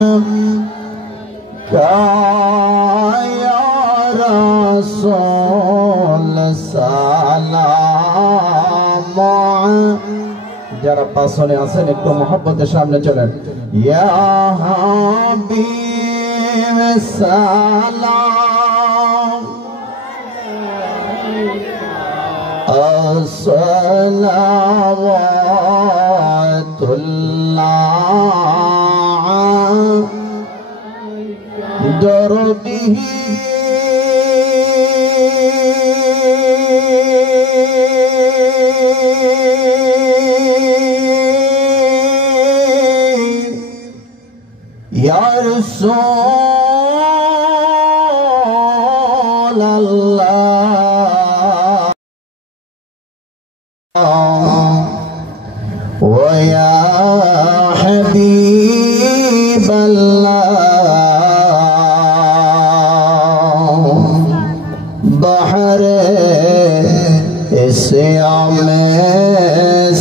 या रसूल सालाम। যারা পাশনে আছেন একটু মহব্বতের সামনে চলেন। ইয়া হাবিব সালাম আসসালাওয়াতুল্লাহ দরদিহি या रसूल अल्लाह व या हबीब अल्लाह बहरे इस्याम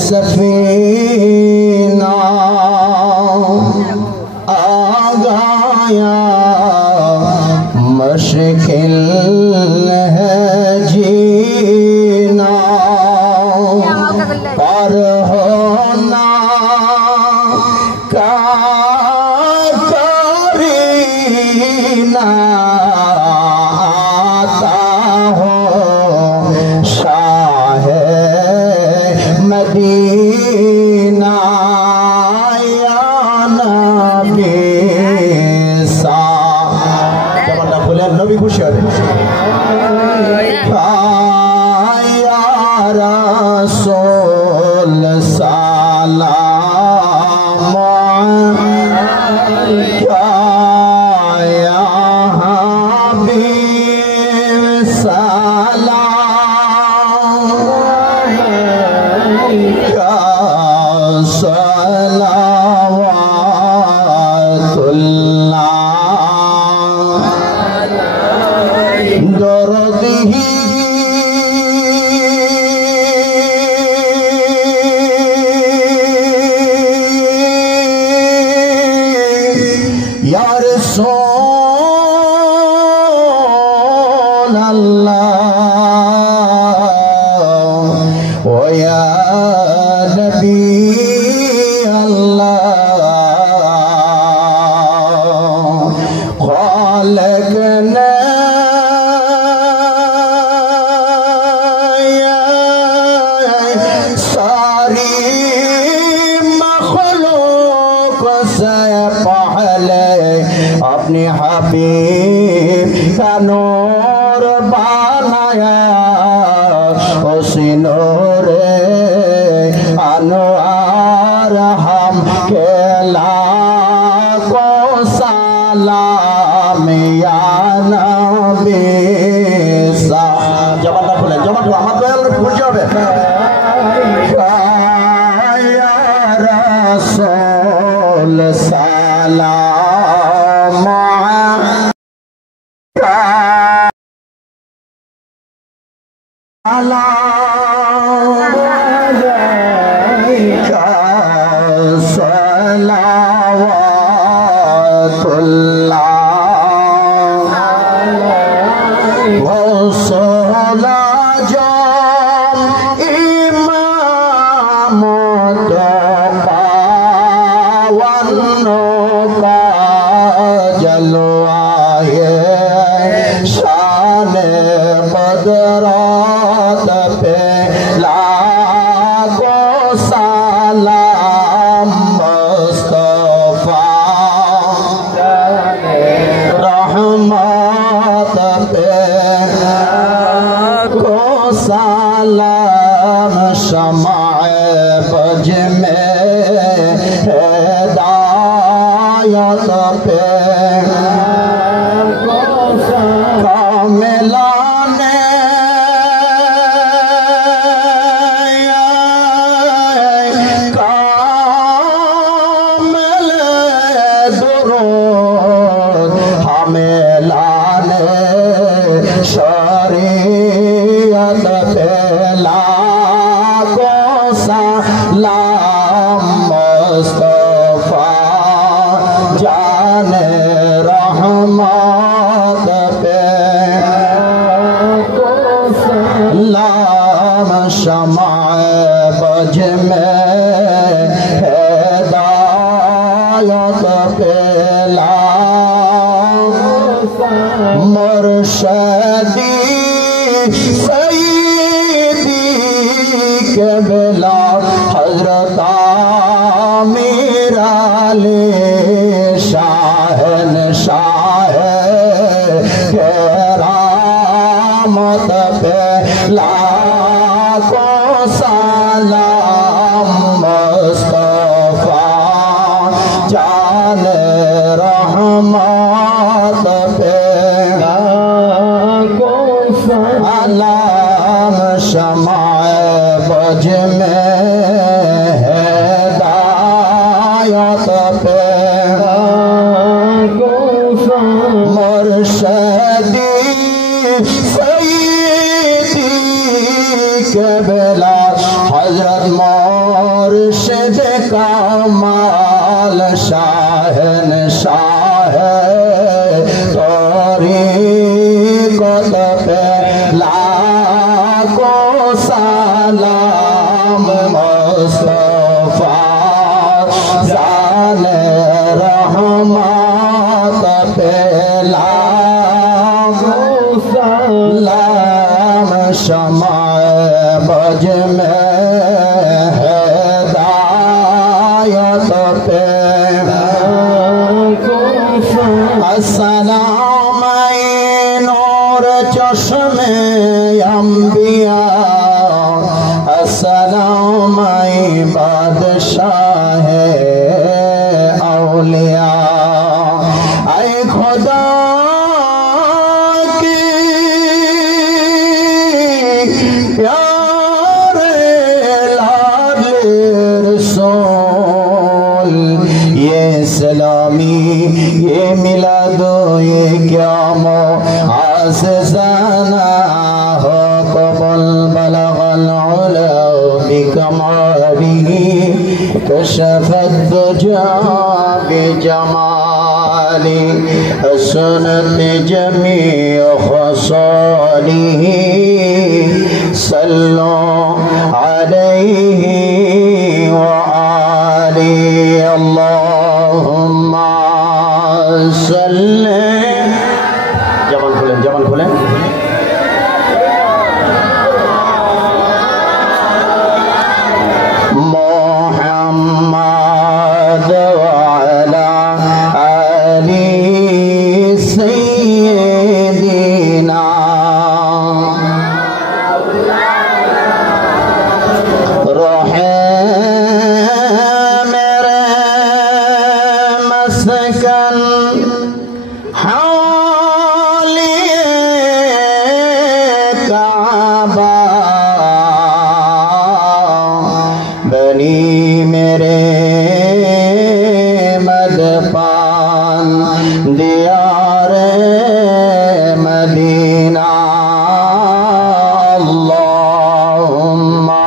सफीना मुश्किल है जीना पर होना का करीना आता हो शाह मदीना या नबी नबी खुशी হবে या रसूल सलाम या हबीब सलाम या सलावतुल्लाह दरदिही या रसूल अल्लाह व या नबी अल्लाह खालिकना अपने हबीब का नूर बनाया उसी नूर अनवार हम के लाखों सलाम या नबी सा जबानটা খুলে জবানটা আমার দয়াল নবী খুঁজে হবে या रसूल सलाम सलाम शमाए बज में हिदायत पे कामिलाने कामिल दुरूद हमें लाने शरीयत पे लाखों सलाम मुस्तफा जा जाने रहमत पे लाम शमाए बज में हिदायत पे लाम मुर्शदी सईदी के बेला हजरत मेरा ले शाहन शाह के रामत पे लाखों सलाम मुस्तफा जान रहमत पे अलाम शमाए बज में हिदायत पे मुर्शदी सईदी के बेला हजरत मुर्शिद कमाल शाहन शाह तरीक़त पे लाखों सलाम मुस्तफा जान रहमत पे लाम शमाए बज में हिदायत पे अस्सलाम नूर चश्मे अंबिया अस्सलाम बादशाह औलिया ऐ खुदा की प्यारे लाडले रसूल ये सलामी ये मिलादो ये क्या मो आज़ाना हो कबल बलगल उला बिकमालिही कशफत दुजा बिजमाली हसनत जमीअ खसालिही सल्लु अलैहि व आलिहि अल्लाहुम्मा सल्लि जबान खोलें मोहम्मद वाला अली सैयदना रोहे मेरे मस्कन बनी मेरे मदपान दियार मदीना अल्लाहुम्मा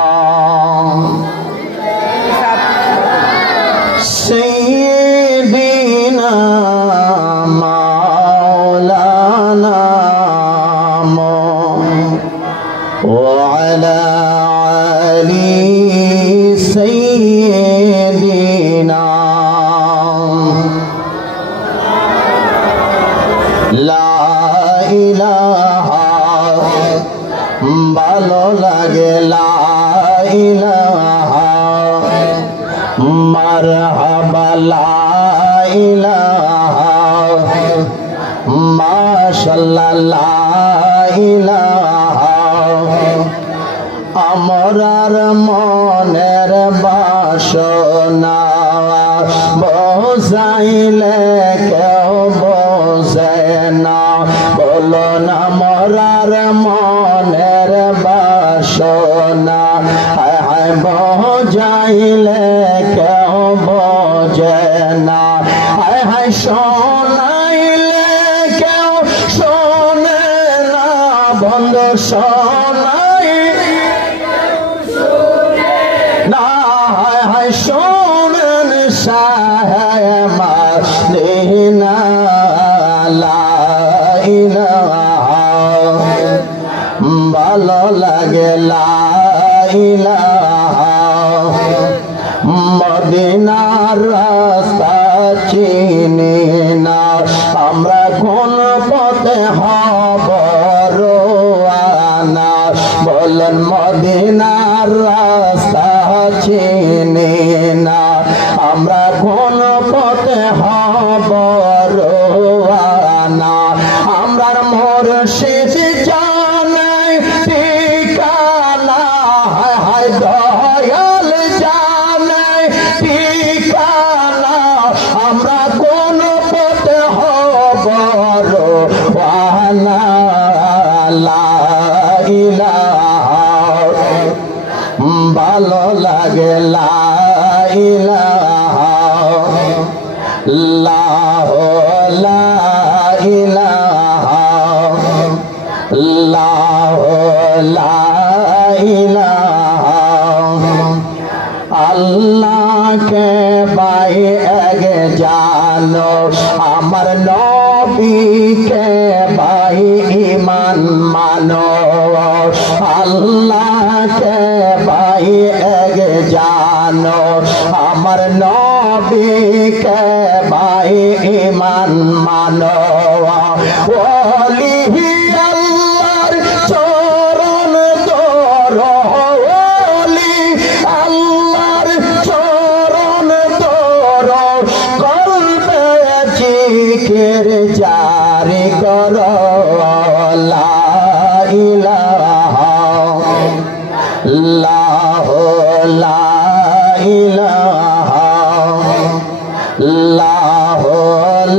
सय्यिदना मौलाना वअला अली सय्यिदना ला इलाहा भालो लागे ला इलाहा मरहबा ला इलाहा माशाअल्लाह ला इलाहा আমরার মনের বাসনা বোঝাইলে কেউ বোঝে না, বলো না মরার মনের বাসনা হায় হায় বোঝাইলে কেউ বোঝে না, হায় হায় শোনাইলে কেউ শোনে না, বন্ধ শোনাই না, হায় হায় শোনেন শাহ মদিনা ভালো লাগে লা ইলাহা মদিনার রাস্তা চিনি না আমরা কোন পথে হব রওয়ানা বলেন মদিনার রাস্তা চিনি না আমরা কোন পথে হব রওয়ানা আমরার মুর্শিদ জানাই ঠিকানা হায় হায় দয়াল জানাই ঠিকানা আমরা কোন পথে হব রওয়ানা লা ইলাহা ভালো লাগে লা ইলাহা লা ইলাহা লা ইলাহা আল্লাহ কে ভাই এক জানো আমার নবী কে ভাই ঈমান মানো আল্লাহ কে ভাই এক জানো আমার নবী কে ভাই ঈমান মানো ওলি আল্লাহর চরণ ধরো ওলি আল্লাহর চরণ ধরো কলবে জিকির জারি করো লা ইলাহা লা ইলাহা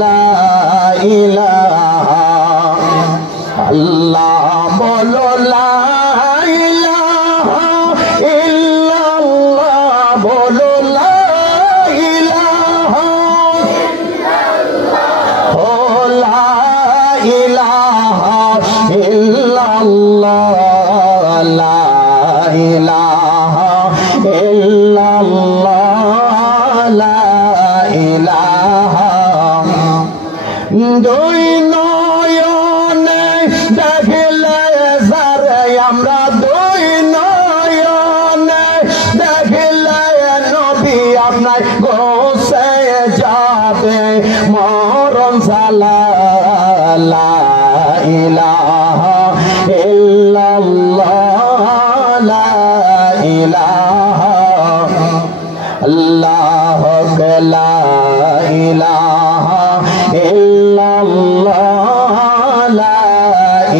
লা ইলাহা আল্লাহ বলো লা ইলাহা ইল্লাল্লাহ বলো লা ইলাহা ইল্লাল্লাহ ও লা ইলাহা ইল্লাল্লাহ লা ইলাহা ইল্লাল্লাহ লা ইলাহা দুই নয়নে দেখলে যারে আমরা দুই নয়নে দেখলে নবী আপনার গোসে যাবে মরণ সালা লা ইলাহা ইল্লাল্লাহ লা ইলাহা আল্লাহ লা ইলাহা ইল্লাল্লাহ লা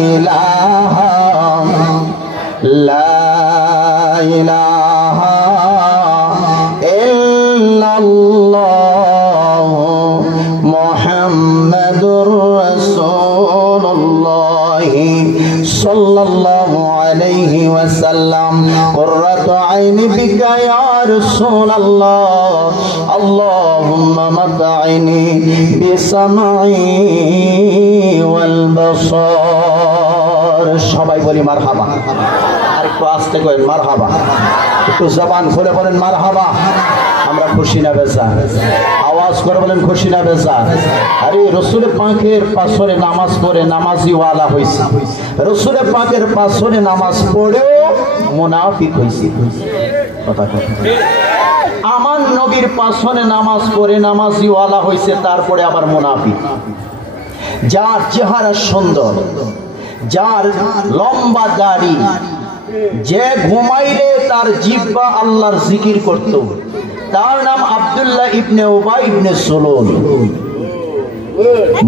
ইলাহা লা ইলাহা ইল্লাল্লাহ মুহাম্মাদুর রাসূলুল্লাহ সাল্লাল্লাহু আলাইহি ওয়াসাল্লাম কুররাতু আইনি বিকা ইয়া রাসূলুল্লাহ আল্লাহুম্মা মাতআইনি বিসামাই ওয়াল বাসার সবাই বলি মারহাবা আর একটু আস্তে করেন মারহাবা একটু জবান খুলে বলেন মারহাবা আমরা খুশি না বেজা আওয়াজ করে বলেন খুশি না বেজা আরে রাসূলের পাকের পাঁচরে নামাজ পড়ে নামাজি ওয়ালা হইছে রাসূলের পাকের পাঁচরে নামাজ পড়েও মুনাফিক হইছে কথা কথা আমার নবীর পাঁচরে নামাজ পড়ে নামাজি ওয়ালা হইছে তারপরে আবার মুনাফিক যার চেহারা সুন্দর যার লম্বা দাড়ি যে ঘুমাইলে তার জিহ্বা আল্লাহর জিকির করত তার নাম আব্দুল্লাহ ইবনে উবাই ইবনে সুলুল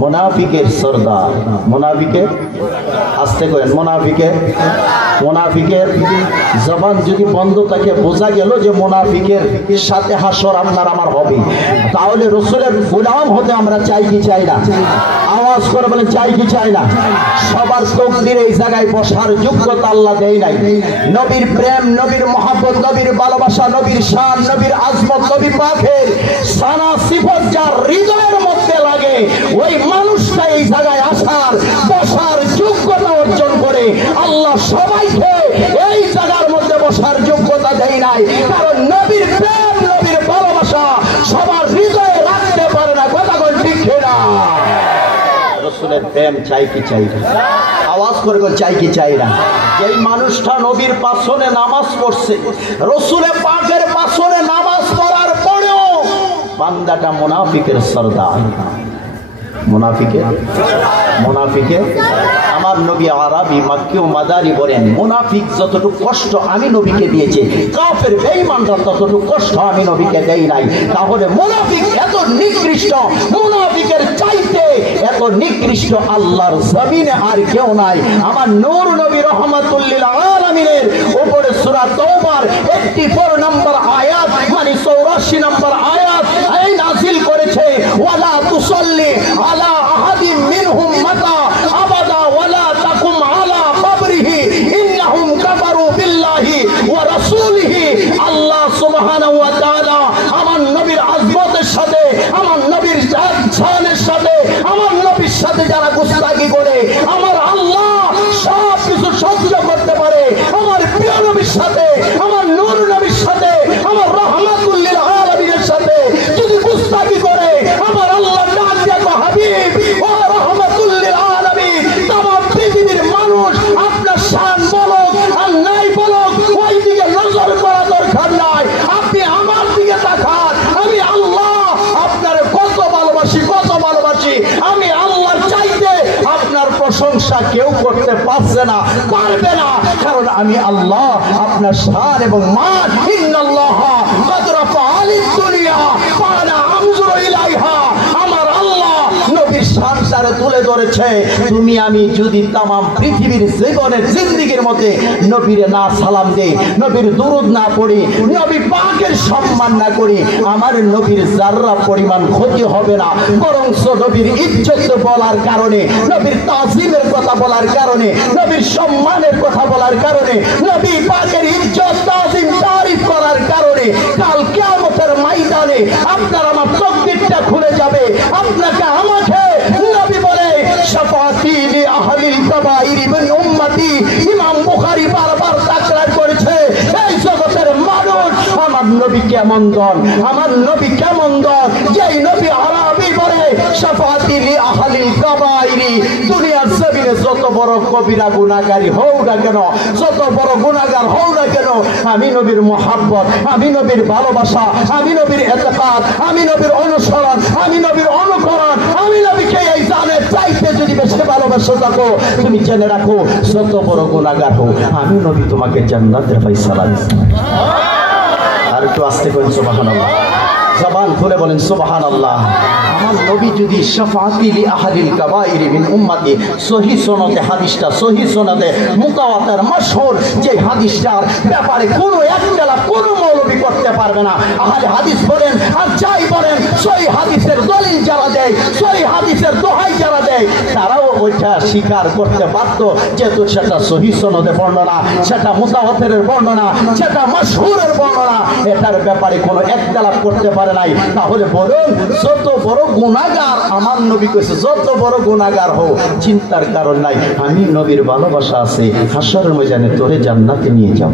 মুনাফিকের সরদার মুনাফিকের আস্তে করেন মুনাফিকের জবান যদি বন্ধ থাকে বোঝা গেল যে মুনাফিকের সাথে হাসর আপনার আমার হবে তাহলে রাসূলের গোলাম হতে আমরা চাই কি চাই না আওয়াজ করে বলেন চাই কি চাই না সবার তকদির এই জায়গায় বসার যোগ্যতা আল্লাহ দেয় নাই নবীর প্রেম নবীর মহব্বত নবীর ভালোবাসা নবীর শান নবীর আজমত নবী পাকের সানা সিফত যার হৃদয়ের মধ্যে লাগে ওই মানুষটা এই জায়গায় আসার বসার যোগ্যতা অর্জন করে আল্লাহ সবাইকে এই জায়গার মধ্যে বসার যোগ্যতা দেয় নাই কারণ নবীর প্রেম নবীর ভালোবাসা সবার হৃদয়ে রাখতে পারে না কথা বল ঠিক না রাসূলের প্রেম চাই কি চাই আওয়াজ করে চাই কি চাই না? এই মানুষটা নবীর পাছনে নামাজ পড়ছে, রসুলের পাকের পাছনে নামাজ পড়ার পরেও বান্দাটা মুনাফিকের সরদার। মুনাফিকে আমার নবী আরবি মাক্কি ও মাদারি বলেন, মুনাফিক যতটুকু কষ্ট আমি নবীকে দিয়েছি, কাফের বেঈমানরা ততটুকু কষ্ট আমি নবীকে দেই নাই। তাহলে মুনাফিক এত নিকৃষ্ট, মুনাফিকের চাইতে এত নিকৃষ্ট আল্লাহর জমিনে আর কেউ নাই। আমার নূর নবী রাহমাতুল লিল আলামিনের উপরে সূরা তাওবার 84 নম্বর আয়াত মানে 84 নম্বর আয়াত এই নাযিল করেছে, ওয়ালা তুসাল্লি আলা আহাদিন মিনহুম মাতা আবাদা ওয়ালা তাকুম আলা কবরিহি ইন্নাহুম কাফারু বিল্লাহি ওয়া রাসূলিহি। আল্লাহ সুবহানাহু ওয়া তাআলা আমার নবীর আযমতের সাথে, আমার নবীর শানের সাথে, আমার নবীর সাথে যারা গুস্তাখি করে, আমার আল্লাহ সব কিছু সহ্য করতে পারে। আমার প্রিয় নবীর সাথে, আমার নূর নবীর সাথে, আমার রাহমাতুল লিল আলামিনের সাথে যদি গুস্তাখি করে, আমার আল্লাহ ডাক দেখো হাবিব ও রাহমাতুল লিল আলামিন, तमाम পৃথিবীর মানুষ আপনার শান বলুক আর নাই বলুক ওই দিকে নজর করা দরকার নাই। আপনি আমার দিকে তাকান, আমি আল্লাহ আপনার কত ভালোবাসি, কত ভালোবাসি। আমি আল্লাহর চাইতে আপনার প্রশংসা কেউ করতে পারছে না, পারবে না, কারণ আমি আল্লাহ আপনার শান এবং মান। ইন্নাল্লাহা ক্বাদ রাফা'a লিদ-দুনিয়া ওয়া আনা আনজুরু ইলাইহা। আমার আল্লাহ নবীর শান তারে তুলে ধরেছে। তুমি আমি যদি तमाम পৃথিবীর জীবনের জিন্দেগীর মধ্যে নবীরে না সালাম দেই, নবীর দুরূদ না পড়ি, নবী পাকের সম্মান না করি, আমার নবীর যাররা পরিমাণ ক্ষতি হবে না। বরং নবীর ইজ্জত বলার কারণে, নবীর তাজিমের কথা বলার কারণে, নবীর সম্মানের কথা বলার কারণে, নবী পাকের ইজ্জত তাজিম তারিফ করার কারণে কাল কিয়ামতের ময়দানে আপনার আমার তকদীরটা খুলে যাবে। আপনাকে আমাকে নবী বলে শাফাআতি লি আহলিল কাবাইর মিন উম্মতি। ইমাম বুখারী বারবার তাকরার করেছে, এই জগতের মানুষ আমার নবী কেমন দন, আমার নবী কেমন দন, যেই নবী আরবি বলে শাফাআতি লি আহলিল কাবাইর। দুনিয়ার জমিনে যত বড় কবিরা গুনাহগারী হও না কেন, যত বড় গুনাহগার হও না কেন, আমি নবীর মুহাব্বত, আমি নবীর ভালোবাসা, আমি নবীর ইতিকাদ, আমি নবীর অনুসরণ, আমি নবীর অনুকরণ, আমি নবীকে এই জানের চাইতে যদি বেশি ভালোবাসা থাকো, তুমি জেনে রাখো যত বড় গুনাহগার হও আমি নবী তোমাকে জান্নাতের ফয়সালা দিচ্ছি। আর একটু আস্তে করেন সুবহানাল্লাহ, জবান খুলে বলেন সুবহানাল্লাহ। আমার নবী যদি শাফাআতি লি আহলিল কাবাইর মিন উম্মতি, সহিহ সনদে হাদিসটা, সহিহ সনদে মুতাওয়াতির মাশহুর, যে হাদিসটার ব্যাপারে কোনো একতলাফ কোনো মৌলবি করতে পারবে না। আহলে হাদিস বলেন আর যাই বলেন, সহিহ হাদিসের দলিল যারা দেয়, সহিহ হাদিসের দোহাই যারা দেয়, তারাও ওইটা স্বীকার করতে বাধ্য, যেহেতু সেটা সহিহ সনদে বর্ণনা, সেটা মুতাওয়াতিরের বর্ণনা, সেটা মাশহুরের বর্ণনা, এটার ব্যাপারে কোনো একতলাফ করতে পারে নাই। তাহলে বলুন যত বড় গুনাহগার আমার নবী কইছে, যত বড় গুনাহগার হও চিন্তার কারণ নাই, আমি নবীর ভালোবাসা আছে, হাসরের ময়দানে তোরে জান্নাতে নিয়ে যাব।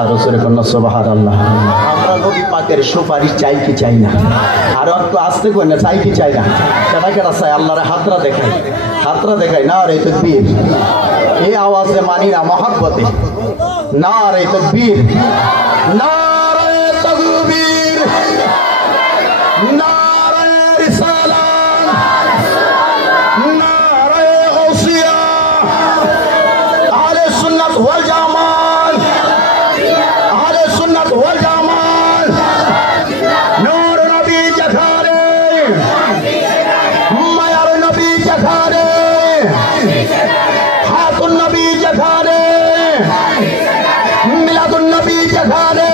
আর রাসূলের কন্যা সুবহানাল্লাহ। আমরা নবী পাকের সুপারিশ চাই কি চাই না? আর একটু আস্তে কই না, চাই কি চাই না? কেডা কেডা চাই? আল্লাহরে হাতরা দেখাই, হাতরা দেখাই না রে তাকবীর। এই আওয়াজে মানি না মহব্বতে, না রে তাকবীর, না রে তাকবীর, নারে রিসালাত, নারে গাউসিয়া, আহলে সুন্নাত ওয়াল জামাত, আহলে সুন্নাত ওয়াল জামাত, নূর নবী যেখানে, মায়ার নবী যেখানে, হাতুন নবী যেখানে, মিলাদুন নবী যেখানে,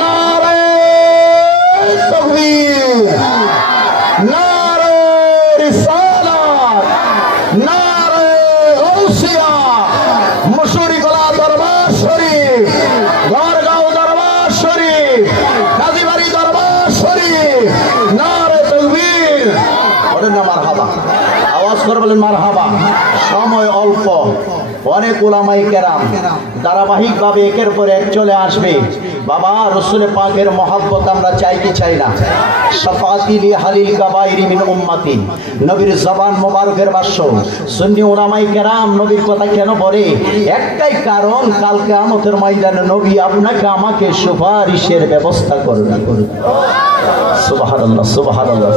নারে তাকবীর, নারে রিসালাত, নারে গাউসিয়া, মুশরিকলা দরবার শরীফ, গড়গাঁও দরবার শরীফ, কাজীবাড়ি দরবার শরীফ, নারে তাকবীর। বলেন না মারহাবা, আওয়াজ করে বলেন মারহাবা। সময় অল্প, অনেক উলামায়ে কেরাম ধারাবাহিকভাবে একের পর এক চলে আসবে। বাবা রাসূল পাকের মহব্বত আমরা চাই কি চাই না? শাফাআতি লি হালিল কাবাইরি মিন উম্মতি, নবীর জবান মোবারকের ভাষ্য। সুন্নি উলামায়ে কেরাম নবীর কথা কেন বলে? একটাই কারণ, কাল কিয়ামতের ময়দানে নবী আপনাকে আমাকে সুপারিশের ব্যবস্থা করবেন। সুবহানাল্লাহ, সুবহানাল্লাহ।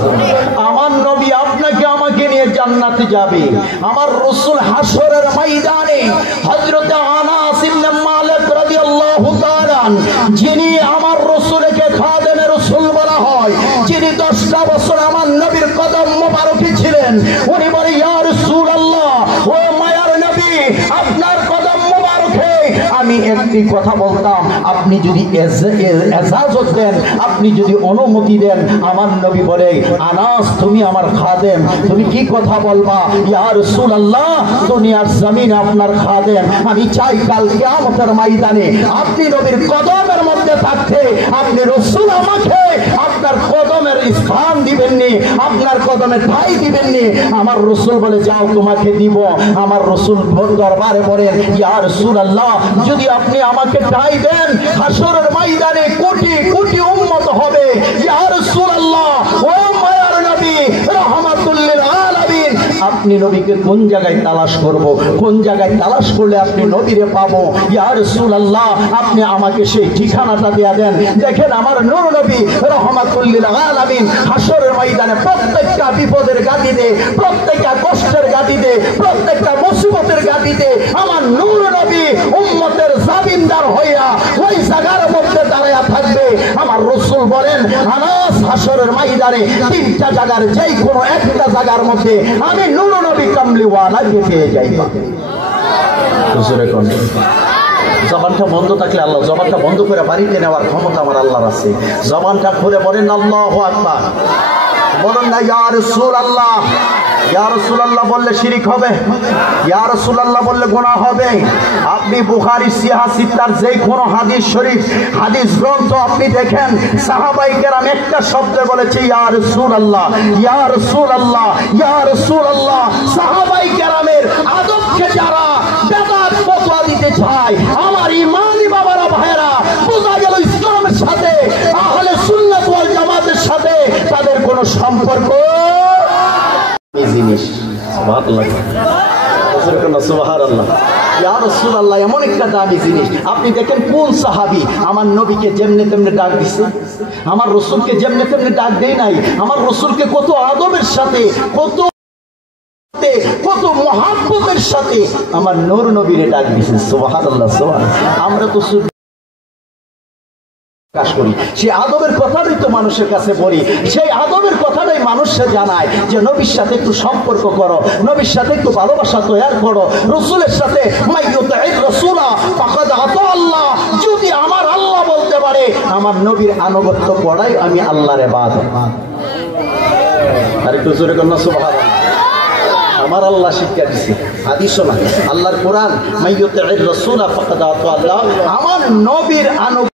আমার নবী আপনাকে আমাকে নিয়ে জান্নাতে যাবে। আমার রাসূল হাশরের ময়দানে হযরত আনাস ইবনে মালিক রাদিয়াল্লাহু তাআলা, যিনি আমার রাসূলকে খাদেমে রাসূল বলা হয়, যিনি 10টা বছর আমার নবীর কদম মোবারকে ছিলেন, উনি বলে ইয়া রাসূলুল্লাহ, ও মায়ার নবী, আপনার কদম মোবারকে আমি একটি কথা বলতাম, আপনি যদি এজাজত দেন, আপনি যদি অনুমতি দেন। আমার নবী বলে আনাস, তুমি আমার খাদেম, তুমি কি কথা বলবা? ইয়া রাসূলুল্লাহ, দুনিয়ার জমিনে আপনার খাদেম, আমি চাই কাল কিয়ামতের ময়দানে আপনি নবীর কদমের মধ্যে থাকতে আপনি রাসূল আমাকে আপনার কদমের স্থান দিবেননি, আপনার কদমে ঠাঁই দিবেননি। আমার রাসূল বলে যাও, তোমাকে দিব। আমার রাসূল দরবারে বলেন ইয়া রাসূলুল্লাহ, যদি আপনি আমাকে ঠাঁই দেন, হাশরের ময়দানে কোটি কোটি উম্মত হবে। ইয়া রাসূলুল্লাহ, ও মায়ার নবী রাহমাতুল লিল আলামিন, আপনি নবীকে কোন জায়গায় তালাশ করব? কোন জায়গায় তালাশ করলে আপনি নবীরে পাবো? ইয়া রাসূলুল্লাহ, আপনি আমাকে সেই ঠিকানাটা দেয়া দেন। দেখেন আমার নূর নবী রাহমাতুল লিল আলামিন হাশরের ময়দানে প্রত্যেকটা বিপদের গাদিতে, প্রত্যেকটা কষ্টের গাদিতে, প্রত্যেকটা মুসিবতের গাদিতে আমার নূর নবী উম্মতের জামিনদার হইয়া ওই জায়গার মধ্যে দাঁড়ায়া থাকবে। আমার রাসূল বলেন আনাস, হাশরের ময়দানে 3টা জায়গার যেই কোনো একটা জায়গার মধ্যে আমি নূর নবী কামলিওয়ালাকে পেয়ে যাইবা। হুজুরে কোন জবানটা বন্ধ থাকলে আল্লাহ, জবানটা বন্ধ করে বাড়িতে নেওয়ার ক্ষমতা আমার আল্লাহর আছে। জবানটা খুলে বলেন আল্লাহু আকবার, বলেন না ইয়া রাসূলুল্লাহ। ইয়া রাসূলুল্লাহ বললে শিরক হবে, ইয়া রাসূলুল্লাহ বললে গুনাহ হবে। আপনি বুখারী সিহাহ সিত্তার যেই কোনো হাদিস শরীফ, হাদিস গ্রন্থ আপনি দেখেন, সাহাবায়ে কেরাম একটা শব্দে বলেছে ইয়া রাসূলুল্লাহ, ইয়া রাসূলুল্লাহ, ইয়া রাসূলুল্লাহ। সাহাবায়ে কেরামের আদবকে যারা বেদাত ফতোয়া দিতে চায়, আমার ইমানি বাবারা ভাইরা, বোঝা গেল ইসলামের সাথে আহলে সুন্নাত ওয়াল জামাতের সাথে তাদের কোনো সম্পর্ক জিনিস। সুবহানাল্লাহ, সুবহানাল্লাহ। ইয়া রাসূলুল্লাহ এমন একটা দামি জিনিস। আপনি দেখেন কোন সাহাবী আমার নবীকে যেমনে তেমনে ডাক দিছে, আমার রাসূলকে যেমনে তেমনে ডাক দেয় নাই। আমার রাসূলকে কত আদবের সাথে, কত মহব্বতের সাথে আমার নূর নবীরে ডাক দিছে। সুবহানাল্লাহ, সুবহানাল্লাহ। আমরা তো করি সেই আদবের কথাটাই তো মানুষের কাছে বলি, সেই আদবের কথাটাই মানুষকে জানায় যে নবীর সাথে একটু সম্পর্ক করো, নবীর সাথে একটু ভালোবাসা তৈরি করো। রাসূলের সাথে মাইয়ুতির রাসূলা ফাকাদ আতা আল্লাহ, যদি আমার আল্লাহ বলতে পারে আমার নবীর আনুগত্য করাই আমি আল্লাহর ইবাদত। আর একটু জোরে করুন সুবহানাল্লাহ। আমার আল্লাহ শিক্ষা দিচ্ছে, হাদিসও না, আল্লাহর কোরআন, মাইয়ুতির রাসূলা ফাকাদ আতা আল্লাহ, আমার নবীর আনুগত্য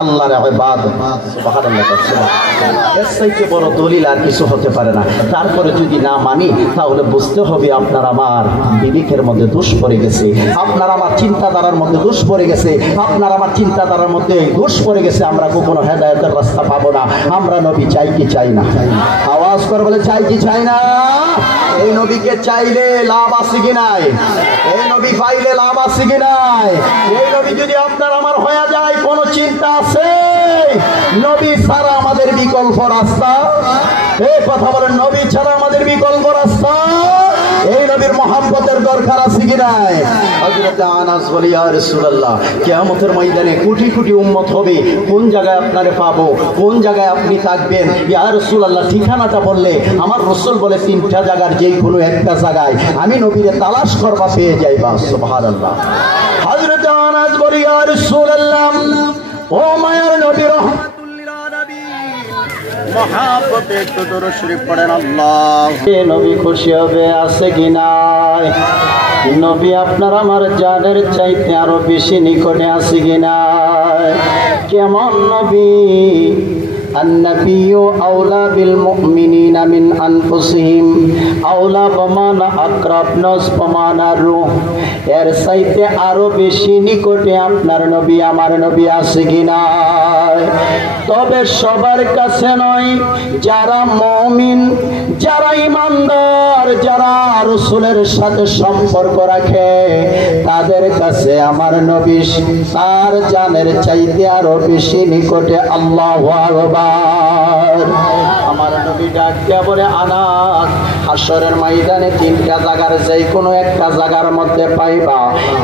আল্লাহর ইবাদত। সুবহানাল্লাহ, সুবহানাল্লাহ। এর চাইতে বড় দলিল আর কিছু হতে পারে না। তারপরে যদি না মানি তাহলে বুঝতে হবে আপনার আমার বিবেকের মধ্যে দোষ পড়ে গেছে, আপনার আমার চিন্তাধারার মধ্যে দোষ পড়ে গেছে, আপনার আমার চিন্তাধারার মধ্যে দোষ পড়ে গেছে। আমরা কোনো হেদায়েতের রাস্তা পাবো না। আমরা নবী চাই কি চাই না? আওয়াজ করে বলে চাই কি চাই না? এই নবীকে চাইলে লাভ আছে কি নাই? এই নবী পাইলে লাভ আছে কি নাই? এই নবী যদি আপনার আমার হয়ে যায়, কোনো চিন্তা আছে? নবী ছাড়া আমাদের বিকল্প রাস্তা? এই কথা বলেন, নবী ছাড়া আমাদের বিকল্প রাস্তা? এই নবীর মহব্বতের দরকার আছে কি নাই? হযরত আনাস বলে ইয়া রাসূলুল্লাহ, কিয়ামতের ময়দানে কোটি কোটি উম্মত হবে, কোন জায়গায় আপনারে পাবো, কোন জায়গায় আপনি থাকবেন? ইয়া রাসূলুল্লাহ ঠিকানাটা বললে আমার রাসূল বলে 3টা জায়গার যেই কোনো একটা জায়গায় আমি নবীরে তালাশ করবা পেয়ে যাইবা। সুবহানাল্লাহ। হযরত আনাস বলে ইয়া রাসূলুল্লাহ, ও মায়ার নবী রাহমাতুল লিল আলামিন, মহব্বতে একটু দরুদ শরীফ পড়েন। আল্লাহ নবী খুশি হবে আছে কি নাই? নবী আপনার আমার জানের চাইতে আরো বেশি নিকটে আছে কি নাই? কেমন নবী? আন-নাবিয়্যু আওলা বিল মুমিনিনা মিন আনফুসিহিম, আওলা বমানা আকরাব নাস বমানা রূহ। এর চাইতে আরো বেশি নিকটে আপনার নবী আমার নবী আছে কিনা? তবে সবার কাছে নয়, যারা মুমিন, যারা ঈমানদার, যারা রাসূলের সাথে সম্পর্ক রাখে, তাদের কাছে আমার নবী তার জানের চাইতে আরো বেশি নিকটে। আল্লাহু আকবার। আমার নবী ডাক দিয়া বলে, আনাস, হাশরের ময়দানে তিনটা জায়গার যে কোনো একটা জায়গার মধ্যে পাইবা।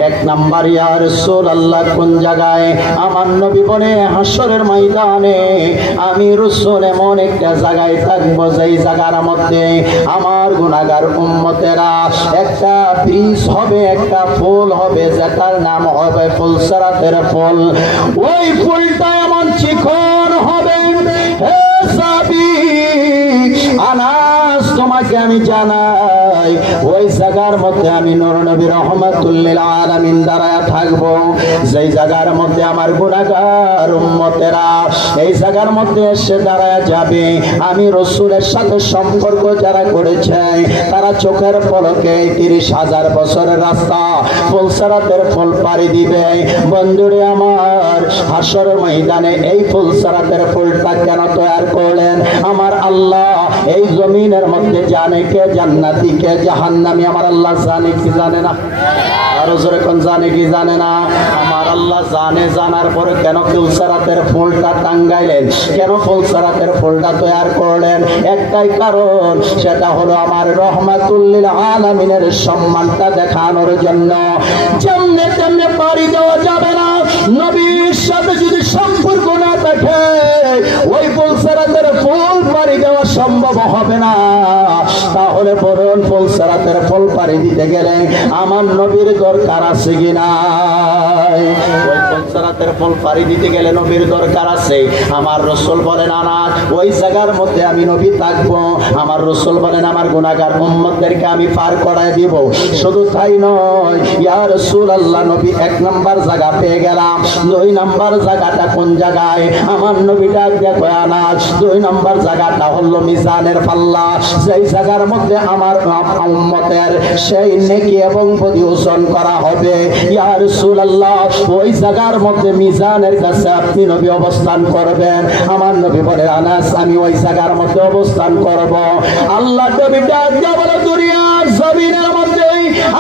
এক নাম্বার, ইয়া রাসূলুল্লাহ, কোন জায়গায়? আমার নবী বলে, হাশরের ময়দানে আমি রাসূল এমন একটা জায়গায় থাকবো যেই জায়গার মধ্যে আমার গুনাহগার উম্মতেরা একটা ব্রিজ হবে, একটা ফুল হবে, যেটার নাম হবে ফুলসরাতের ফুল। ওই ফুলটা এমন চিকন হবে, হে সাহাবী আনাস, তোমাকে আমি জানাই, ওই জায়গার মধ্যে আমি নূর নবী রাহমাতুল লিল আলামিন দাঁড়ায় থাকবো, যেই জায়গার মধ্যে আমার গুনাহগার উম্মতেরা এই জায়গার মধ্যে এসে দাঁড়ায় যাবে। আমি রাসূলের সাথে সম্পর্ক যারা করেছে তারা চোখের পলকে 30,000 বছরের রাস্তা ফুলসরাতের ফুল পাড়ি দিবে। বন্ধুরে আমার, হাশরের ময়দানে এই ফুলসরাতের ফুলটা কেন তৈরি করলেন? আমার আল্লাহ এই জমিনের মধ্যে জানে কে জান্নাতি কে জাহান্নামী, আমার আল্লাহ জানে কি জানে না? আরো জোরে কোন জানে কি জানে না? আমার আল্লাহ জানে। জানার পরে কেন ফুলসরাতের ফুলটা টাঙ্গাইলেন, কেন ফুলসরাতের ফুলটা তৈরি করলেন? একটাই কারণ, সেটা হলো আমার রহমাতুল লিল আলামিনের সম্মানটা দেখানোর জন্য। যেমনে তেমনে পাড়ি দেওয়া যাবে না, নবীর সাথে যদি সম্পর্ক না থাকে ওই ফুলসরাতের ফুল পাড়ি দেওয়া সম্ভব হবে না। তাহলে বলুন, ফুলসরাতের ফুল পাড়ি দিতে গেলে আমার নবীর দরকার আছে কি নাই? ওই ফুলসরাতের ফুল পাড়ি দিতে গেলে নবীর দরকার আছে। আমার রাসূল বলেন, আনাস, ওই জায়গার মধ্যে আমি নবী থাকবো। আমার রাসূল বলেন, আমার গুনাহগার উম্মতদেরকে আমি পার করায় দিব। শুধু তাই নয়, ইয়া রাসূলুল্লাহ, নবী এক নাম্বার জায়গা পেয়ে গেলাম। 2 নাম্বার জায়গাটা কোন জায়গায়? আমার নবী ডাক দিয়া কয়, আনাস, 2 নাম্বার জায়গাটা হলো মিজানের পাল্লা, যেই জায়গার মধ্যে আমার উম্মতের সেই নেকি এবং বদি ওজন করা হবে। ইয়া রাসূলুল্লাহ, ওই জায়গার মধ্যে মিজানের কাছে আপনি নবী অবস্থান করবেন। আমার নবী বলে, আনাস, আমি ওই জায়গার মধ্যে অবস্থান করব। আল্লাহ নবী ডাক দিয়া বলে, দুনিয়ার জমিনের মধ্যে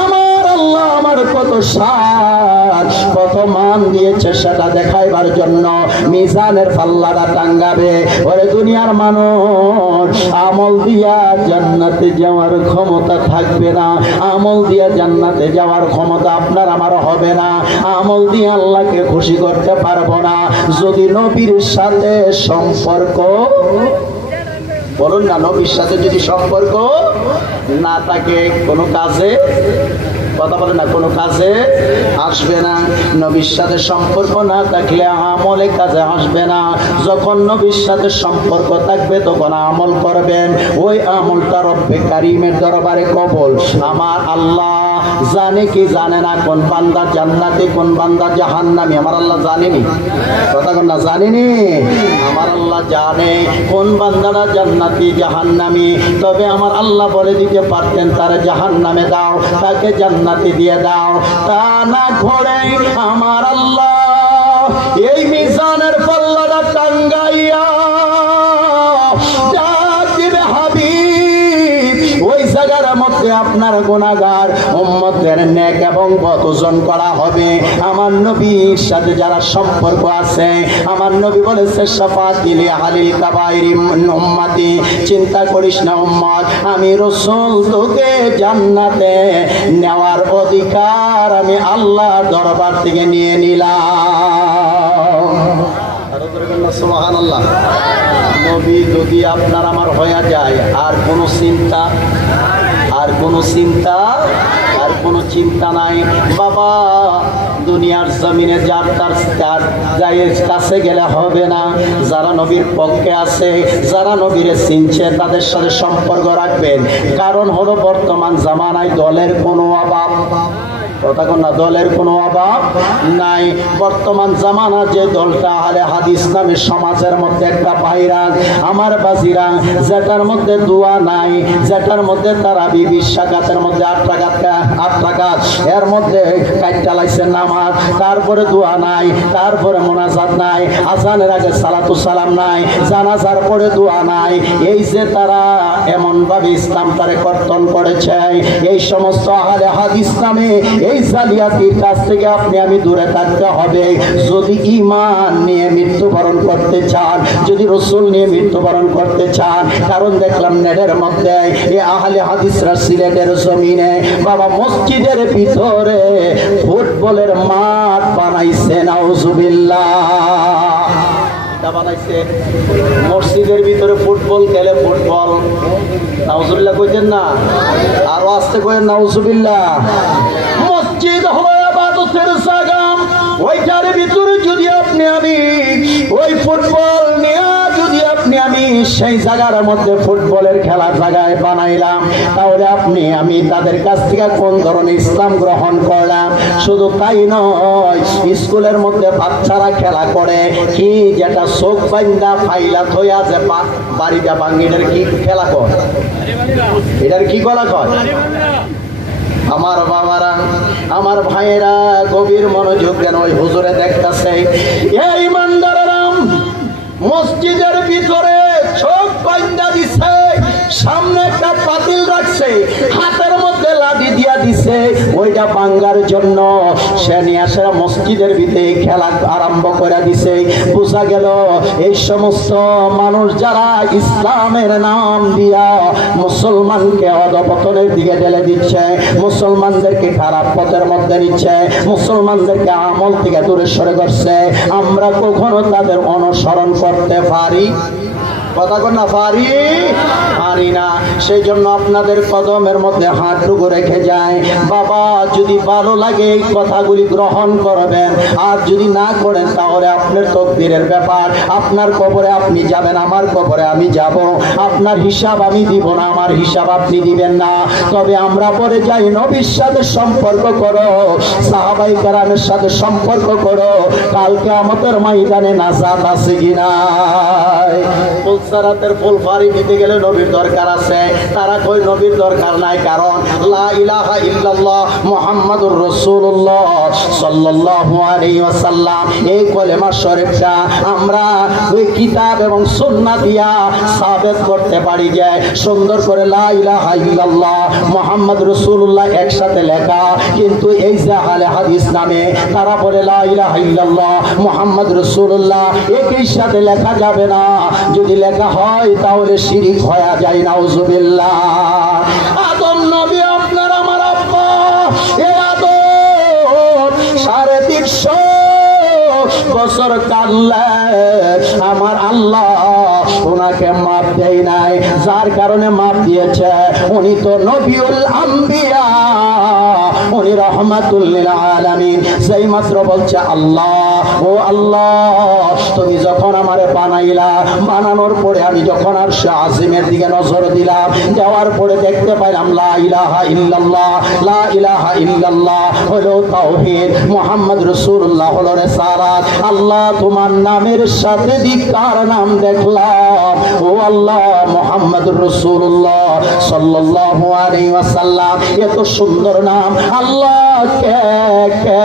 আমার আল্লাহ আমার কত শান কত মান দিয়েছে সেটা দেখাইবার জন্য মিজানের পাল্লাটা টাঙ্গাবে। ওরে দুনিয়ার মানুষ, আমল দিয়া জান্নাতে যাওয়ার ক্ষমতা থাকবে না, আমল দিয়া জান্নাতে যাওয়ার ক্ষমতা আপনার আমার হবে না, আমল দিয়ে আল্লাহকে খুশি করতে পারবো না যদি নবীর সাথে সম্পর্ক, বলুন না, নবীর সাথে যদি সম্পর্ক না থাকে কোনো কাজে, কথা বলে না, কোনো কাজে আসবে না। নবীর সাথে সম্পর্ক না থাকলে আমলে কাজে আসবে না। যখন নবীর সাথে সম্পর্ক থাকবে তখন আমল করবেন, ওই আমলটা রব্বে কারিমের দরবারে কবুল। আমার আল্লাহ জানে কি জানে না কোন বান্দা জান্নাতি কোন বান্দা জাহান্নামী? আমার আল্লাহ জানেনি, কথা কোন না, জানেনি? আমার আল্লাহ জানে কোন বান্দারা জান্নাতি জাহান্নামী। তবে আমার আল্লাহ বলে দিতে পারতেন, তারা জাহান্নামে দাও, তাকে জান্নাতি দিয়ে দাও। তা না ঘরে আমার আল্লাহ এই মিজানের পাল্লাটা টাঙ্গাইয়া মধ্যে আপনার গুনাহগার উম্মতের নেক এবং বদ ওজন করা হবে। আমার নবীর সাথে যারা সম্পর্ক আছে, আমার নবী বলেছে, শাফাআতিলি আহলিল কাবাইরি উম্মতি, চিন্তা করিস না উম্মত, আমি রাসূল তোকে জান্নাতে নেওয়ার অধিকার আমি আল্লাহর দরবার থেকে নিয়ে নিলাম। সুবহানাল্লাহ। নবী যদি আপনার আমার হয়ে যায়, আর কোনো চিন্তা, আর কোনো চিন্তা, আর কোনো চিন্তা নাই। বাবা দুনিয়ার জমিনে যার তার কাছে গেলে হবে না। যারা নবীর পক্ষে আছে, যারা নবীরে চিনছে, তাদের সাথে সম্পর্ক রাখবেন। কারণ হলো বর্তমান জামানায় দলের কোনো অভাব, কথা কোন না, দলের কোনো অভাব নাই। বর্তমান জামানা যে দলটা আহলে হাদিস নামে সমাজের মধ্যে একটা ভাইরাস আমার বাজিরা, যেটার মধ্যে দোয়া নাই, যেটার মধ্যে তারাবি 20 রাকাতের মধ্যে 8 রাকাত, এর মধ্যে কাইটা লাইছে নামাজ, তারপরে দোয়া নাই, তারপরে মোনাজাত নাই, আজানের আগে সালাতু সালাম নাই, জানাজার পরে দোয়া নাই। এই যে তারা এমন ভাবে ইসলামটারে কর্তন করেছে, এই সমস্ত আহলে হাদিস নামে এই জালিয়াতির কাছ থেকে আপনি আমি দূরে থাকতে হবে। যদি ঈমান নিয়ে মৃত্যুবরণ করতে চান, যদি রাসূল নিয়ে মৃত্যুবরণ করতে চান, কারণ দেখলাম নেটের মধ্যে এই আহলে হাদিসরা সিলেটের জমিনে বাবা মসজিদের ভিতরে ফুটবলের মাঠ বানাইছে, নাউজুবিল্লাহ। বানাইছে মসজিদের ভিতরে ফুটবল খেলে, ফুটবল, নাউজুবিল্লাহ কইতেন না, আরো আসতে কইেন নাউজুবিল্লাহ। মসজিদ হলো ইবাদতের জায়গা, ওইটার ভিতরে যদি আপনি আমি ওই ফুটবল নিয়ে যদি আপনি আমি সেই জায়গার মধ্যে ফুটবলের খেলার জায়গায় বানাইলাম, তাহলে আপনি আমি তাদের কাছ থেকে কোন ধরনের ইসলাম গ্রহণ করলাম? শুধু তাই নয়, স্কুলের মধ্যে বাচ্চারা খেলা করে কি, যেটা চোখ বাইন্দা ফাইলা থইয়া যে বাড়িটা ভাঙ্গি, এটার কি খেলা কর, এটার কি করা কর? আমার বাবারা, আমার ভাইয়েরা, গভীর মনোযোগ দেন। ওই হুজুরে দেখতেছে এই ইমানদারেরা মসজিদের ভিতরে চোখ বাইন্দা দিছে, সামনে একটা পাতিল রাখছে, হাতের মধ্যে লাঠি দিয়া দিছে, ওইটা ভাঙ্গার জন্য সে নিয়ে আসে মসজিদের ভিতরে খেলা আরম্ভ করে দিছে। বোঝা গেল এই সমস্ত মানুষ যারা ইসলামের নাম দিয়া মুসলমানকে অধপতনের দিকে ঠেলে দিচ্ছে, মুসলমানদেরকে খারাপ পথের মধ্যে নিচ্ছে, মুসলমানদেরকে আমল থেকে দূরে সরে করছে, আমরা কখনো তাদের অনুসরণ করতে পারি? কথা কন না, পারি না। সেই জন্য আপনাদের কদমের মধ্যে হাতটুকু রেখে যায়, বাবা যদি ভালো লাগে এই কথাগুলি গ্রহণ করবেন, আর যদি না করেন তাহলে আপনার তকদিরের ব্যাপার। আপনার কবরে আপনি যাবেন, আমার কবরে আমি যাব, আপনার হিসাব আমি দিব না, আমার হিসাব আপনি দিবেন না। তবে আমরা পরে যাই, নবীর সাথে সম্পর্ক করো, সাহাবায়ে কেরামের সাথে সম্পর্ক করো, কালকে আমাদের ময়দানে নাজাত আছে কিনা। ফুলসারাতের ফুল ফারি নিতে গেলে নবীর দরকার আছে, তারা কই নবীর দরকার নাই, কারণ লা ইলাহা ইল্লাল্লাহ মুহাম্মাদুর রাসূলুল্লাহ সাল্লাল্লাহু আলাইহি ওয়াসাল্লাম এই কলেমা শরীফটা আমরা ওই কিতাব এবং সুন্নাহ দিয়া সাবিত করতে পারি যে সুন্দর করে লা ইলাহা ইল্লাল্লাহ মুহাম্মাদুর রাসূলুল্লাহ একসাথে লেখা, কিন্তু এই যে আহলে হাদিস নামে তারা বলে লা ইলাহা ইল্লাল্লাহ মুহাম্মাদুর রাসূলুল্লাহ একই সাথে লেখা যাবে না, যদি লেখা হয় তাহলে শিরিক হয়ে যায়, নাউজুবিল্লাহ। আদম নবী আপনার আমার আব্বা, এই আদম 350 বছর কাটলে আমার আল্লাহ ওনাকে মাপ দেয় নাই, যার কারণে মাপ দিয়েছে উনি তো নবিউল আম্বিয়া, উনি রহমাতুল লিল আলামিন। সেই মাত্র বলছে আল্লাহ, ও আল্লাহ তুমি যখন আমারে বানাইলা, বানানোর পরে আমি যখন আরশে আজিমের দিকে নজর দিলাম, যাওয়ার পরে দেখতে পাইলাম লা ইলাহা ইল্লাল্লাহ, লা ইলাহা ইল্লাল্লাহ হলো তাওহীদ, মুহাম্মদ রাসূলুল্লাহ হলো রিসালাত। আল্লাহ তোমার নামের সাথে দিকার নাম দেখলাম, ও আল্লাহ মুহাম্মদুর রাসূলুল্লাহ সাল্লাল্লাহু আলাইহি ওয়াসাল্লাম, এত সুন্দর নাম আল্লাহ কে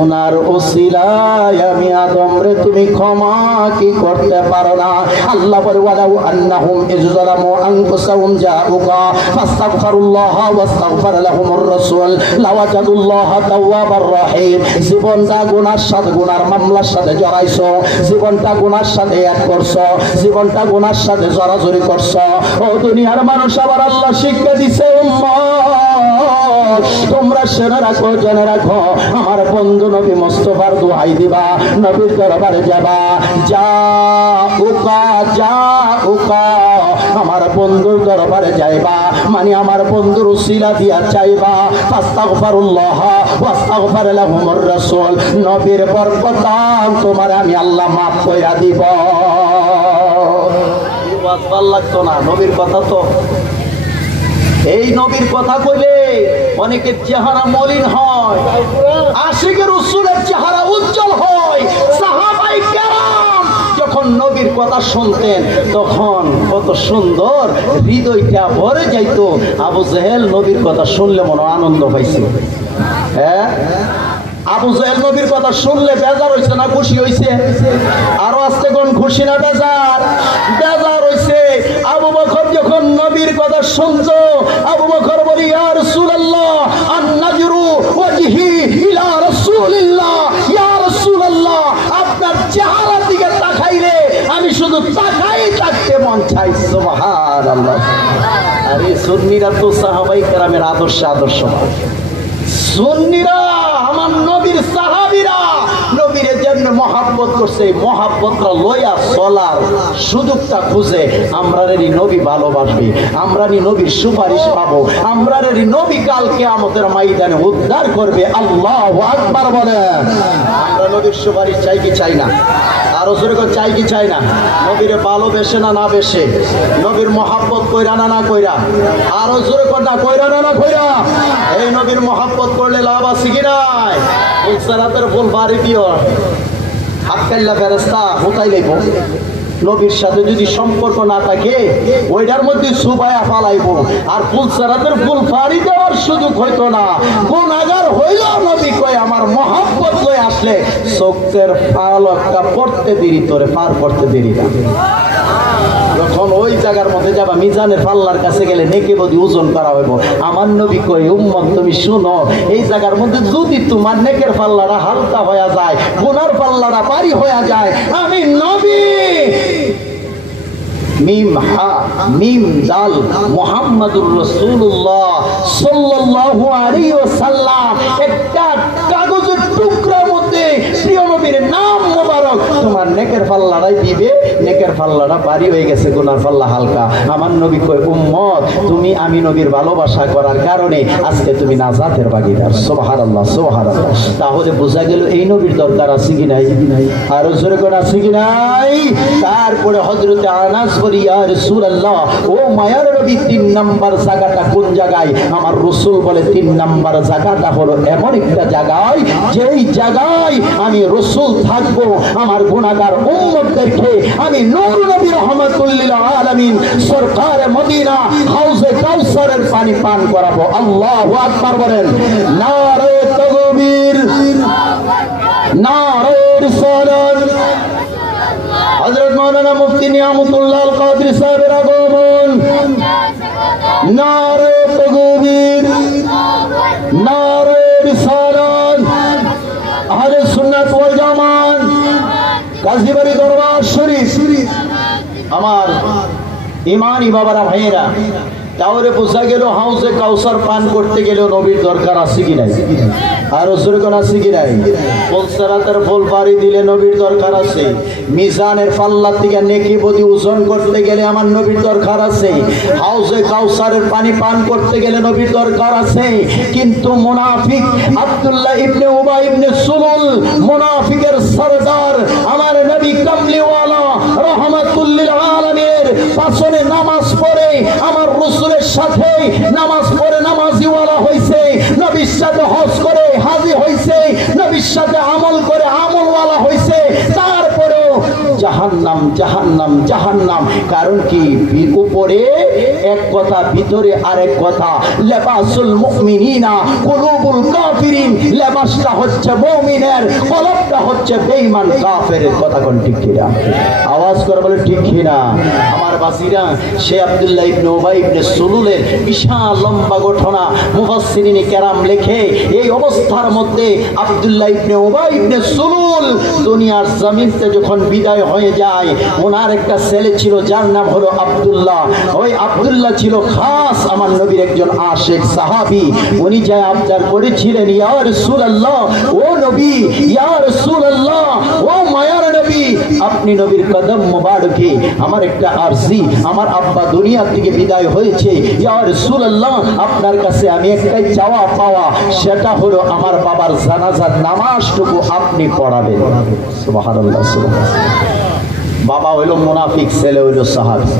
ওনার ওসিলায় আমি আদম রে তুমি ক্ষমা কি করতে পারো না? আল্লাহ বলে ওয়ালাউ আন্নাহুম ইযলামু আনফুসাহুম জাউকা ফাস্তাগফিরুল্লাহ ওয়াস্তাগফার লাহুমুর রাসূল লাওয়াজাদুল্লাহ তাওয়াবার রহিম। জীবনটা গুনার সাথে, গুনার মামলার সাথে জড়াইছো, জীবনটা গুনার সাথে এক করছো, জীবনটা গুনার সাথে জড়াজড়ি করছো, ও দুনিয়ার মানুষ আবার আল্লাহ শিক্ষা দিছে উম্মত তোমরা শুনে রাখো, জেনে রাখো, আমার বন্ধু নবী মুস্তাফার দোহাই দিবা, নবীর দরবারে যাবা, যাউকা আমার বন্ধুর দরবারে যাইবা, মানে আমার বন্ধুর উসিলা দিয়া চাইবা, ফাস্তাগফিরুল্লাহ ওয়াস্তাগফির লাহুমুর রাসূল, নবীর বরকত তোমার আমি আল্লাহ মাফ কইরা দিব। ভাল লাগতো না নবীর কথা, তো এই নবীর কথা কইলে অনেকের চেহারা মলিন হয়, আশিকে রাসূলের চেহারা উজ্জ্বল হয়। সাহাবায়ে কেরাম যখন নবীর কথা শুনতেন তখন কত সুন্দর হৃদয়টা ভরে যাইতো। আবু জেহেল নবীর কথা শুনলে মনে আনন্দ পাইছে। হ্যাঁ, আবু জেহেল নবীর কথা শুনলে বেজার হইছে না খুশি হইছে? আরো আস্তে কোন খুশি না বেজার? বেজার হইছে। আবু বকর যখন নবীর কথা শুনতো, আবু বকর বলি ইয়া রাসূলুল্লাহ আন-নাজরু ওয়াজহি ইলা রাসূলিল্লাহ, ইয়া রাসূলুল্লাহ আপনার চেহারার দিকে তাকাইলে আমি শুধু তাকাই থাকতে মন চাই। সুবহানাল্লাহ। আরে সুন্নিরা তো সাহাবায়ে কেরামের আদর্শ। সুন্নিরা আমার নবীর সাহাবীরা নবীর জন্য মহব্বত করছে, মহব্বতটা লইয়া চলার সুযোগটা খুঁজে আমরারেরই নবী ভালোবাসবে, আমরারই নবীর সুপারিশ পাবো, আমরারেরই নবী কাল কিয়ামতের ময়দানে উদ্ধার করবে। আল্লাহু আকবার বলেন। আমরা নবীর সুপারিশ চাই কি চাই না? আরো জোরে করে চাই কি চাই না? নবীরে ভালোবেসে না বেশে? নবীর মহব্বত কইরা না কইরা? আরো জোরে করে না কইরা না কইরা? এই নবীর মহব্বত করলে লাভ আছে কি নাই? ফুলসারাতের ফুল বাড়ি দিও, হাত কাল্লা ফেরেস্তা হোতাই লাগবো। নবীর সাথে যদি সম্পর্ক না থাকে ওইটার মধ্যে সুবায়া ফালাইবো, আর ফুলসারাতের ফুল ফাড়ি দেওয়ার সুযোগ হইতো না। গুনাহগার হইল নবী কই আমার মহব্বত লই আসলে চোখের পালকটা পড়তে দেরি, তোরে পার করতে দেরি না। যখন ওই জায়গার মধ্যে যাবা, মিজানের পাল্লার কাছে গেলে নেকি বদি ওজন করা হইব। আমার নবী কই উম্মত তুমি শুনো, এই জায়গার মধ্যে যদি তোমার নেকের পাল্লাটা হালকা হয়ে যায়, গুনার পাল্লাটা ভারী হয়ে যায়, আমি নবী মিম হা মিম দাল মুহাম্মাদুর রাসূলুল্লাহ সাল্লাল্লাহু আলাইহি ওয়াসাল্লাম একটা কাগজের টুকরার মধ্যে প্রিয় নবীর নাম মোবারক তোমার নেকের পাল্লাটাই দিবে, নেকের পাল্লাটা ভারী হয়ে গেছে, গুনার পাল্লা হালকা। আমার নবী কই উম্মত তুমি আমি নবীর ভালোবাসা করার কারণে আজকে তুমি নাজাতের ভাগীদার। সুবহানাল্লাহ সুবহানাল্লাহ। তাহলে বোঝা গেল এই নবীর দরকার আছে কি নাই? আরো জোরে করে আছে কি নাই? তারপরে হযরত আনাস বলি ইয়া রাসূলুল্লাহ ও মায়ার নবী 3 নাম্বার জায়গাটা কোন জায়গায়? আমার রাসূল বলে 3 নাম্বার জায়গাটা হলো এমন একটা জায়গায় যেই জায়গায় আমি রাসূল থাকবো, আমার গুনাহগার উম্মতদেরকে আমি নূর নবী রাহমাতুল লিল আলামিন সরকার মদিনা হাউজে কাউসারের পানি পান করাবো। আল্লাহু আকবার বলেন। নারে তাকবীর, নারে রিসালাত। হযরত মাওলানা মুফতি নিয়ামতুল্লাহ আল কাদরি সাহেবের আগমন। নারে তাকবীর, নারে রিসালাত। আহলে সুন্নাত ওয়াল জামাত কাজীবাড়ি দরবার শরীফ। আমার ইমানি বাবারা ভাইয়েরা, তাহলে বোঝা গেল হাউজে কাউসার পান করতে গেলে নবীর দরকার আছে কি নাই? আরো জোরে কোন আছে কি নাই? ফুলসারাতের ফুল বাড়ি দিলে নবীর দরকার আছে। মিজানের পাল্লা থেকে নেকি বদি ওজন করতে গেলে আমার নবীর দরকার আছে। হাউজে কাউসারের পানি পান করতে গেলে নবীর দরকার আছে। কিন্তু মুনাফিক আব্দুল্লাহ ইবনে উবাই ইবনে সুলুল, মুনাফিকের সরদার আমার নবী কামলিওয়ালা রাহমাতুল লিল আলামিনের পাছনে নামাজ পড়ে আমার রাসূলের সাথে নামাজ পড়ে নামাজিওয়ালা হইছে, নবীর সাথে হজ করে হাজী হইছে, নবীর সাথে আমল করে আমলওয়ালা হইছে, তারপরেও জাহান্নাম জাহান্নাম জাহান্নাম। কারণ কি? উপরে এক কথা, ভিতরে আরেক কথা। লিবাসুল মুমিনিনা কুলুবুল কাফিরিন, লেবাসটা হচ্ছে মুমিনের, কলবটা হচ্ছে বেঈমান কাফেরের। কথা কোন ঠিক কিনা? আওয়াজ করে বলে ঠিক কিনা? আমার বাসিরা সে আব্দুল্লাহ ইবনে উবাই ইবনে সুলুলের বিশাল লম্বা ঘটনা মুফাসসিরিনে কেরাম লেখে। এই অবস্থার মধ্যে আব্দুল্লাহ ইবনে উবাই ইবনে সুলুল দুনিয়ার জমিনতে যখন বিদায় হয়ে যায়, ওনার একটা ছেলে ছিল যার নাম হলো আব্দুল্লাহ। ওই আব্দুল্লাহ ছিল খাস আমার নবীর একজন আশিক সাহাবী। উনি যা আবদার করেছিলেন, ইয়া রাসূলুল্লাহ ও নবী, ইয়া রাসূলুল্লাহ ও মায়ার নবী, আপনি নবীর কদম মোবারকে আমার একটা আরজি, আমার আব্বা দুনিয়া থেকে বিদায় হয়েছে, ইয়া রাসূলুল্লাহ আপনার কাছে আমি একটাই চাওয়া পাওয়া, সেটা হলো আমার বাবার জানাজার নামাজটুকু আপনি পড়াবেন। সুবহানাল্লাহ সুবহানাল্লাহ। বাবা হইল মুনাফিক, ছেলে হইল সাহাবী।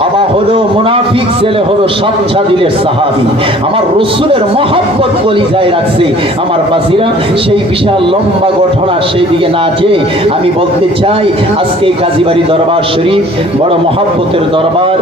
বাবা হলো মুনাফিক, ছেলে হলো সাচ্চা দিলের সাহাবী। আমার রসুলের মহব্বত কলিজায় রাখছে। আমার বাজিরা, সেই বিশাল লম্বা ঘটনা সেই দিকে না যেয়ে আমি বলতে চাই, আজকে কাজীবাড়ি দরবার শরীফ বড় মহব্বতের দরবার।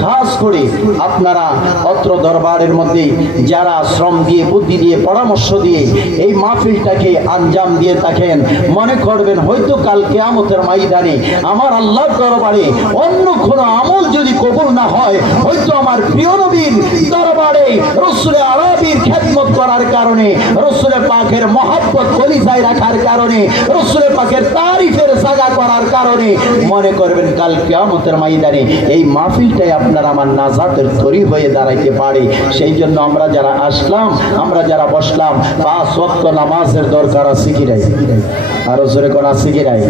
খাস করে আপনারা অত্র দরবারের মধ্যে যারা শ্রম দিয়ে, বুদ্ধি দিয়ে, পরামর্শ দিয়ে এই মাহফিলটাকে আঞ্জাম দিয়ে থাকেন, মনে করবেন হয়তো কাল কিয়ামতের ময়দানে আমার আল্লাহর দরবারে অন্য কোনো আমল যদি কবুল না হয়, হয়তো আমার প্রিয় নবীর দরবারে রসুলে আরবির খেদমত করার কারণে, রসুলের পাকের মহব্বত কলিজায় রাখার কারণে, রসুলের পাকের তারিফের জায়গা করার কারণে মনে করবেন কাল কিয়ামতের ময়দানে এই মাহফিলটাই আপনার আমার নাজাতের তরি হয়ে দাঁড়াইতে পারে। সেই জন্য আমরা যারা আসলাম, আমরা যারা বসলাম, 5 ওয়াক্ত নামাজের দরকার আছে কি নাই? আরো জোরে কোন আছে কি নাই?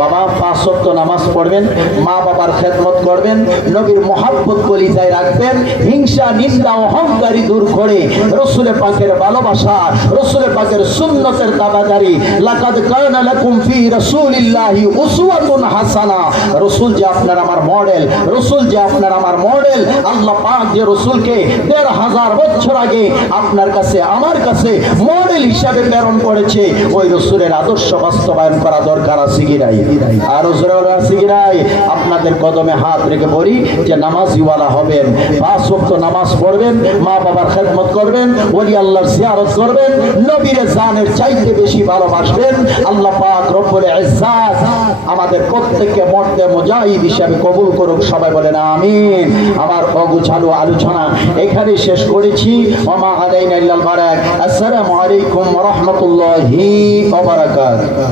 বাবা 5 ওয়াক্ত নামাজ পড়বেন, মা বাবার খেদমত করবেন, নবীর মহব্বত কলিজায় রাখবেন, হিংসা নিন্দা অহংকারী দূর করে রসুলের পাকের ভালোবাসা, রসুলের পাকের সুন্নতের তাবাদারি। লাকাদ কানা লাকুম ফি রাসূলিল্লাহি উসওয়াতুন হাসানা। রসুল যে আপনার আমার মডেল, রসুল যে আপনার আমার মডেল। আল্লাহ পাক যে রসুলকে 1500 বছর আগে আপনার কাছে আমার কাছে মডেল হিসাবে প্রেরণ করেছে, ওই রসুলের আদর্শ বাস্তবায়ন করা দরকার আছে কি নাই? আরো জোরে আছে কি নাই? আপনাদের কদমে হাত রেখে বলি যে নামাজিওয়ালা হবেন, 5 ওয়াক্ত নামাজ পড়বেন, মা বাবার খেদমত করবেন, ওলি আল্লাহর জিয়ারত করবেন, নবীর জানের চাইতে বেশি ভালোবাসবেন। আল্লাহ পাক রব্বুল ইজ্জাত আমাদের প্রত্যেককে মর্দে মুজাহিদ হিসাবে কবুল করুক। সবাই বলেন আমিন। আমার অগুছালো আলোচনা এখানে শেষ করেছি। ওমা আলাইনা ইল্লাল বারাক। আসসালামু আলাইকুম ওয়া রাহমাতুল্লাহি ওয়া বারাকাতুহু।